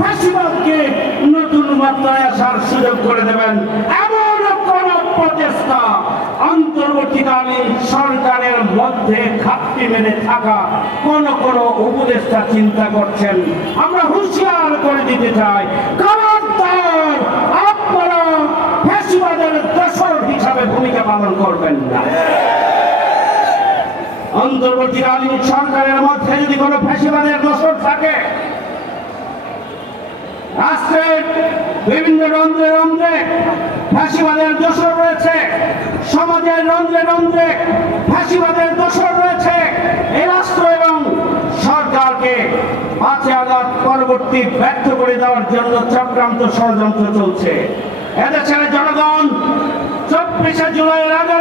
ফ্যাসিবাদকে নতুন মাত্রায় আসার সুযোগ করে দেবেন এমন কোন প্রচেষ্টা অন্তর্বর্তীকালীন সরকারের মধ্যে ঘাটতি মেনে থাকা কোন উপদেষ্টা চিন্তা করছেন? আমরা হুঁশিয়ার করে দিতে চাই, খবরদার আপনারা ফ্যাসিবাদের দোসর হিসাবে ভূমিকা পালন করবেন না। অন্তর্বর্তীকালীন সরকারের মধ্যে যদি কোনো ফ্যাসিবাদের দোসর থাকে, রাষ্ট্রের বিভিন্ন রন্ধ্রে রন্ধ্রে ফ্যাসিবাদের দোসর রয়েছে, সমাজের রন্ধ্রে রন্ধ্রে ফ্যাসিবাদের দোসর রয়েছে, এই রাষ্ট্র এবং সরকারকে 5 আগস্ট পরবর্তী ব্যর্থ করে দেওয়ার জন্য চক্রান্ত ষড়যন্ত্র চলছে। এদেশের জনগণ 24শে জুলাইয়ের আগে